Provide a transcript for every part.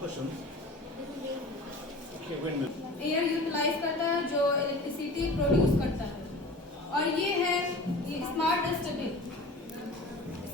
Question air utilise करता है जो इलेक्ट्रिसिटी प्रोड्यूस करता है। और ये है स्मार्ट डस्टबिन।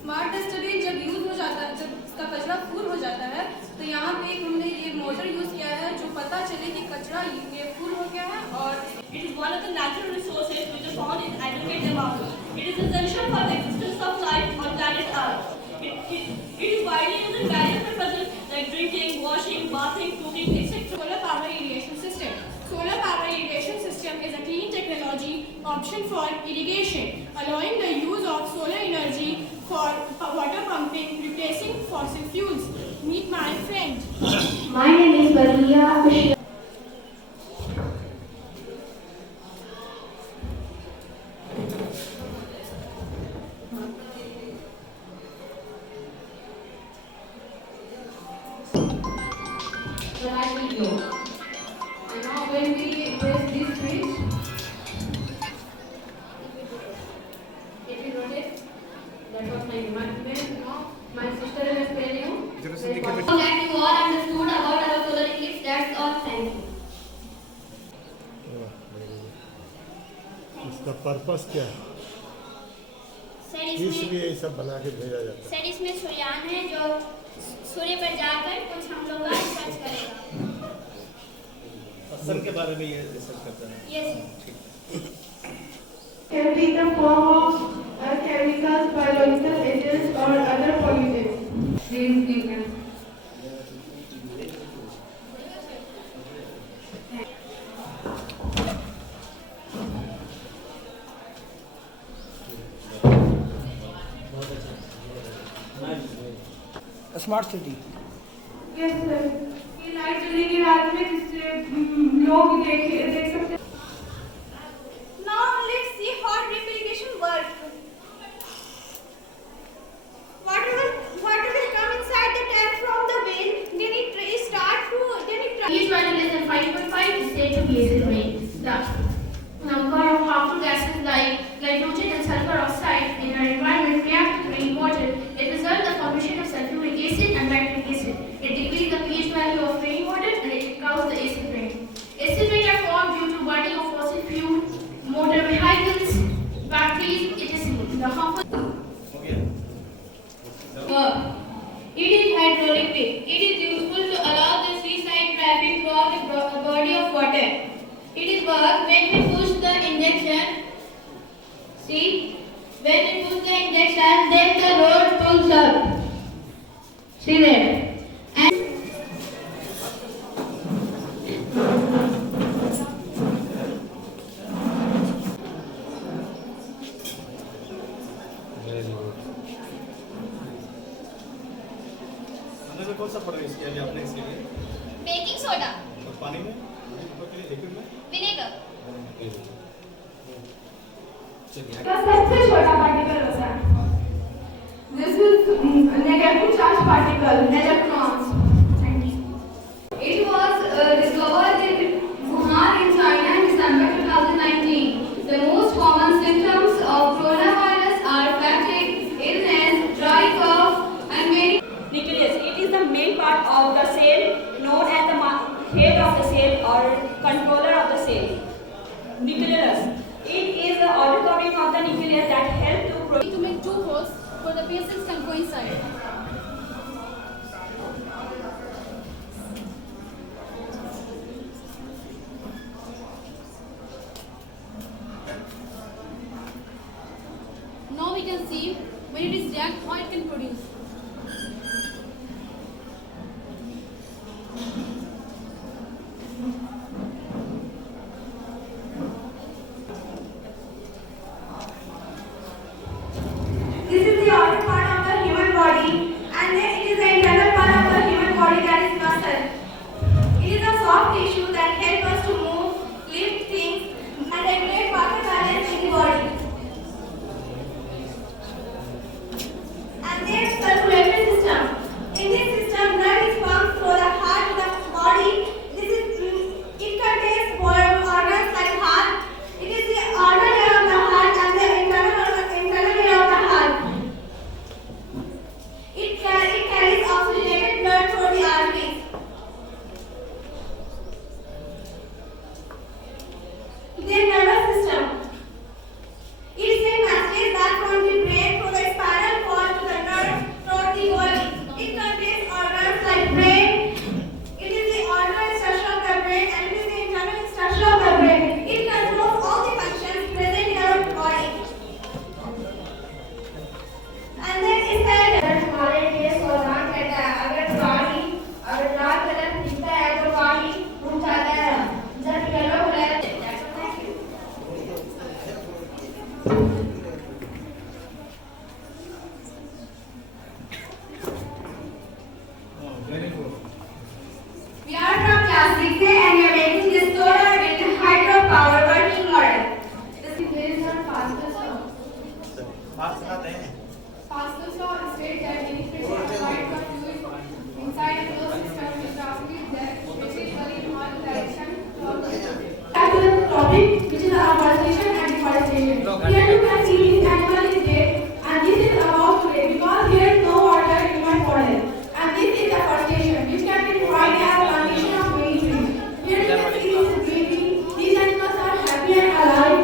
स्मार्ट डस्टबिन जब यूज हो जाता है, जब इसका कचरा फुल हो जाता है, तो यहाँ पे हमने ये मोटर यूज किया है जो पता चले कि कचरा ये फुल हो गया है। और It is one of the natural resources which are found in aggregate amount. It is essential for the existence of life on planet Earth. It is widely used in various purposes like drinking, washing, bathing, cooking, etc. solar power irrigation system. Solar power irrigation system is a clean technology option for irrigation, allowing the use of solar energy for water pumping, replacing fossil fuels. Meet my friend. My name is Balia. Right video. And now when we press this switch, it will rotate. That was my remarkable. Now my sister will explain you. That you all understood about our solar eclipse. That's all. Thank you. इसका purpose क्या है, sir इसलिए ये सब बना के भेजा जाता है? सर इसमें सूर्यान है जो सूर्य पर जाकर कुछ हम लोग का रिसर्च करेगा। असर के बारे में ये रिसर्च करता है। Yes can take the form of chemicals, biological agents, or other pollutants. Please you can. Smart city. Yes sir. ये लाइट जलेगी रात में जिससे लोग देख सकते हैं। now let's see how drip irrigation works. Water will come inside the tank from the well. Then it start to Each one less than 5.5 is said to be acid rain. The number of harmful gases like nitrogen and sulfur oxide in our environment react to rainwater. It results in the formation of sulfuric acid and nitric acid. It decreases the pH value of rainwater and it causes the acid rain. Acid rain are formed due to burning of fossil fuel, motor vehicles, batteries, etc. The harmful. it is hydraulic brake. It is useful to allow the seaside traffic throughout the body of water. It is work when we push the injection. See, when we push the injection, then the road pulls up. See there. खाने में कौन सा product use किया अभी आपने इसके लिए? Baking soda, और पानी में? लिक्विड में? vinegar. चलिए का सबसे छोटा पार्टिकल होता है। This is negative charge particle, electrons. Thank you. It was discovered in Wuhan in China in December 2019. The most common symptoms of coronavirus are fatigue, illness, dry cough, and many. Nucleus. It is the main part of the cell known as the head of the cell or controller of the cell. Nucleus. It is the outer covering of the nucleus that help to produce. To make two holes for the pieces can coincide. Now we can see when it is react how it can produce. This is the outer part of the human body, and then it is the internal part of the human body that is muscle. It is a soft tissue that helps us to move, lift things, and regulate water balance in the body. And then Pascal law states that any fish are required for fluid inside a closed system with transmit that basically in one direction. Back to the topic, which is afforestation and deforestation. Here you can see this animal is dead, and this is about to dead because here is no water in my forest. And this is afforestation, which can be defined as plantation of many trees. Here you can see this greenery. These animals are happy and alive.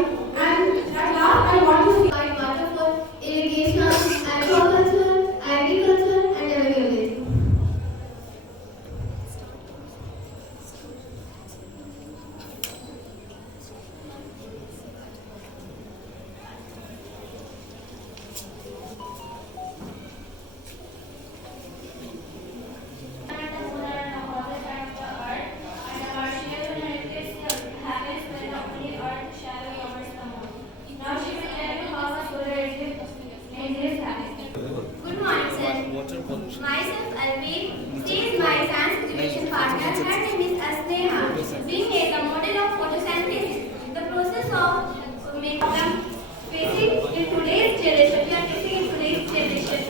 And at last, I want to see Like water for irrigation, aquaculture, agriculture, and everything. Good morning, sir. Myself, Alvi. She is my science education partner. Her name is Asneha. Being a the model of photosynthesis, the process of making them facing in today's generation. We are facing in today's generation.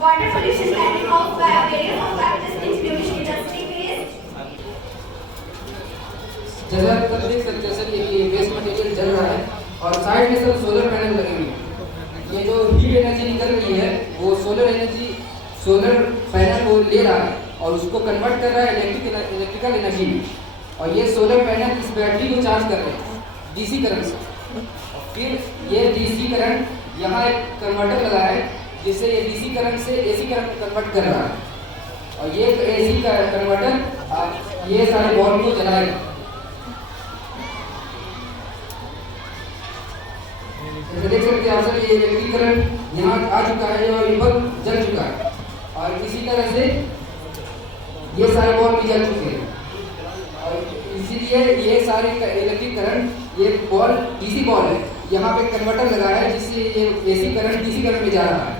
Water pollution can be caused by a variety of factors including industry waste. जैसा आप देख सकते हैं sir, ये waste material जल रहा है और साइड में सब सोलर पैनल लगे हुए हैं। ये जो हीट एनर्जी निकल रही है वो सोलर पैनल को ले रहा है और उसको कन्वर्ट कर रहा है इलेक्ट्रिकल एनर्जी में। और ये सोलर पैनल इस बैटरी को चार्ज कर रहे हैं डीसी करंट से। फिर ये डीसी करंट यहाँ एक कन्वर्टर लगा है जिससे ये डीसी करंट से एसी करंट कन्वर्ट कर रहा है। और ये एसी का कन्वर्टर ये सारे बॉल को जलाएगा। जैसे देख सकते हैं आप सर, ये इलेक्ट्रिक करंट यहाँ आ चुका है और ये बल्ब जल चुका है और इसी तरह से ये सारे बॉल भी जल चुके हैं। और इसीलिए ये सारे इलेक्ट्रिक करंट, ये बॉल डीसी बॉल है, यहाँ पे कन्वर्टर लगा है जिससे ये एसी करंट डीसी करंट में जा रहा है।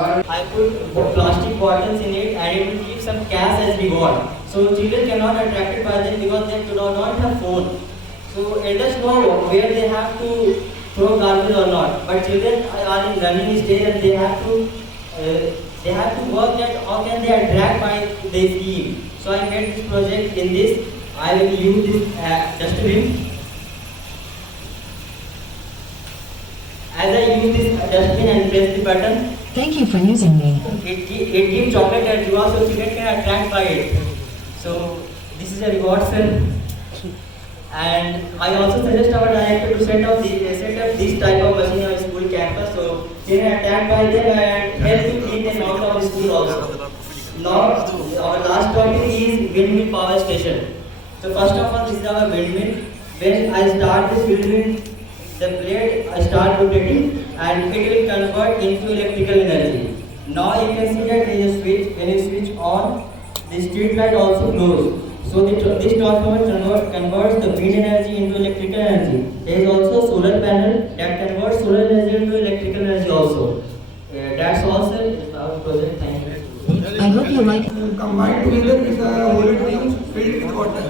और I put plastic bottles in it and it will keep some cash as reward. So children cannot attracted by them because they do not have phone. So elders know where they have to throw garbage or not. But children are in running stage and they have to work that how can they attract by the scheme. So I made this project in this. I will use this dustbin. As I use this dustbin and press the button, Thank you for using me. it gives chocolate and reward so children can attract by it. So this is a reward cell. And I also suggest our director to set up this type of machine on school campus so children attract by them and help to clean them out of the school also. Now our last topic is windmill power station. So first of all, this is our windmill. When I start this windmill, the blade start rotating and it will convert into electrical energy. Now you can see that there is a switch. When you switch on, the street light also glows. So this transformer converts the wind energy into electrical energy. There is also solar panel that converts solar energy into electrical energy also. That's all, sir. It's our project. Thank you. I hope you like. Combined together with the whole thing filled with water.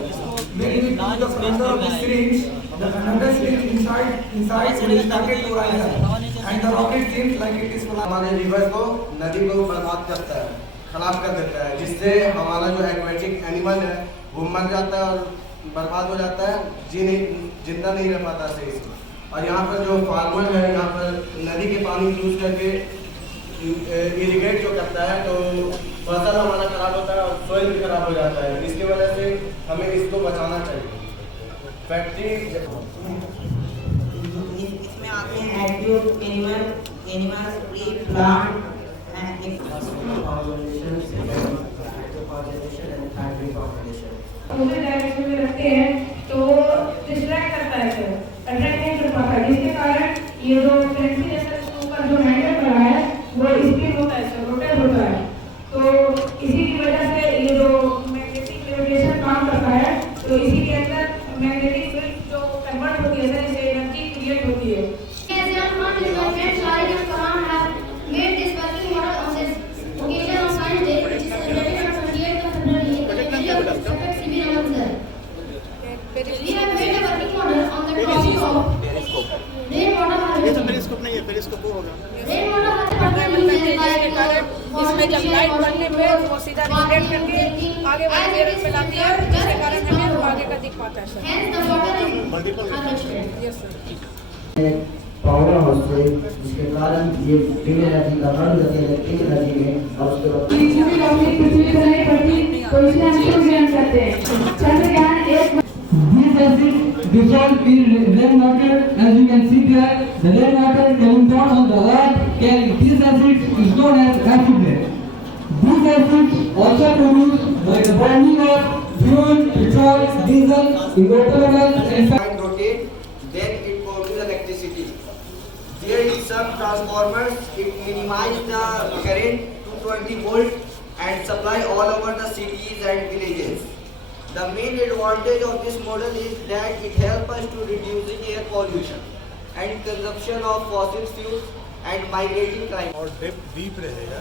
Then we put the front of the syringe, the another syringe inside will started to rise up. And the rocket seems like it is full. हमारे river को, नदी को बर्बाद करता है, खराब कर देता है, जिससे हमारा जो एक्वेटिक एनिमल है वो मर जाता है और बर्बाद हो जाता है, जिंदा नहीं रह पाता सही से। और यहाँ पर जो फार्मर है, यहाँ पर नदी के पानी यूज करके इरिगेट जो करता है तो फसल हमारा खराब होता है और सोइल भी खराब हो जाता है। इसकी वजह से हमें इसको बचाना चाहिए। फैक्ट्री इसमें आते हैं एक्टिव एनिमल्स, ट्री, प्लांट दूसरे डायरेक्शन में रखते हैं तो डिस्ट्रैक्ट करता है, सर अट्रैक्ट नहीं कर पाता, जिसके कारण ये जो फ्रेंसी जैसा ऊपर जो हैंडल बना है वो स्पिन होता है, सर रोटेट होता है। तो इसी की वजह से ये जो मैग्नेटिक लेविटेशन काम करता है, तो इसी के अंदर मैग्नेटिक फील्ड जो कन्वर्ट होती है सर, इससे एनर्जी क्रिएट होती है। Made this working model on this occasion on Science Day, which is celebrated on 28th of February in the city of CB Ramanandar. We have made a working model on the topic of rainwater harvesting. इसको वो होगा। के कारण इसमें जब light बनने पे वो सीधा रिफ्लेक्ट करके आगे वाले लेयर पे लाती है, जिसके कारण हमें आगे का दिख पाता है sir. Multiple yes sir. Power house से जिसके कारण ये ग्रीन एनर्जी का बढ़ जाती है इलेक्ट्रिक एनर्जी में और उसके बाद पृथ्वी पर नहीं पड़ती तो इसे हम चंद्रयान कहते हैं। चंद्रयान एक These acids dissolve in rainwater. As you can see there, the rainwater coming down on the earth carrying these acids is known as acid rain. These acids also produced by the burning of fuel, petrol, diesel in automobiles and rotate, then it produces electricity. There is some transformers. It minimize the current to 20 volt and supply all over the cities and villages. The main advantage of this model is that it helps us to reducing air pollution and consumption of fossil fuels and migrating climate. और deep रहेगा,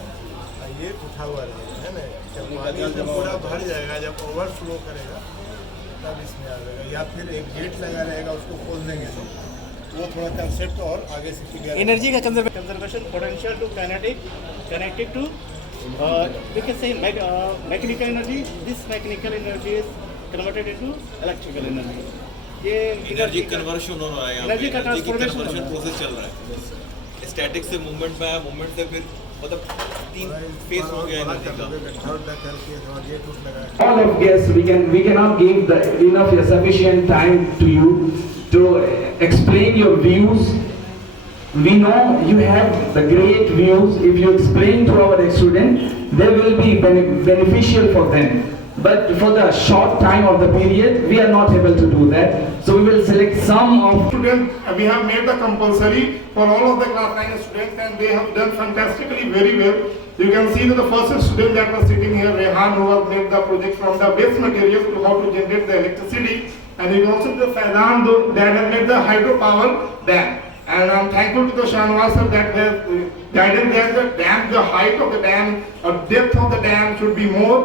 ये उठा हुआ रहेगा, है ना? जब पानी जब पूरा भर जाएगा, जब ओवरफ्लो करेगा, तब इसमें आ जाएगा। या फिर एक गेट लगा रहेगा, उसको खोल देंगे तो वो थोड़ा कंसेप्ट और आगे से क्लियर। एनर्जी का conservation potential to kinetic connected to we can say mechanical energy. This mechanical energy is converted into electrical energy. ये एनर्जी कन्वर्शन हो रहा है, एनर्जी का ट्रांसफॉर्मेशन प्रोसेस चल रहा है। स्टैटिक से मूवमेंट में आया, मूवमेंट से फिर मतलब 3 फेज हो गया एनर्जी का। All of guests, we cannot give enough sufficient time to you to explain your views. We know you have the great views. If you explain to our students, they will be beneficial for them. But for the short time of the period, we are not able to do that. So we will select some of students. We have made the compulsory for all of the class 9 students, and they have done fantastically very well. You can see that the first student that was sitting here, Rehan, who has made the project from the waste materials to how to generate the electricity, and you can also see the Faidan that has made the hydropower dam. And I'm thankful to the Shanwaz sir that the guidance that the height of the dam or depth of the dam should be more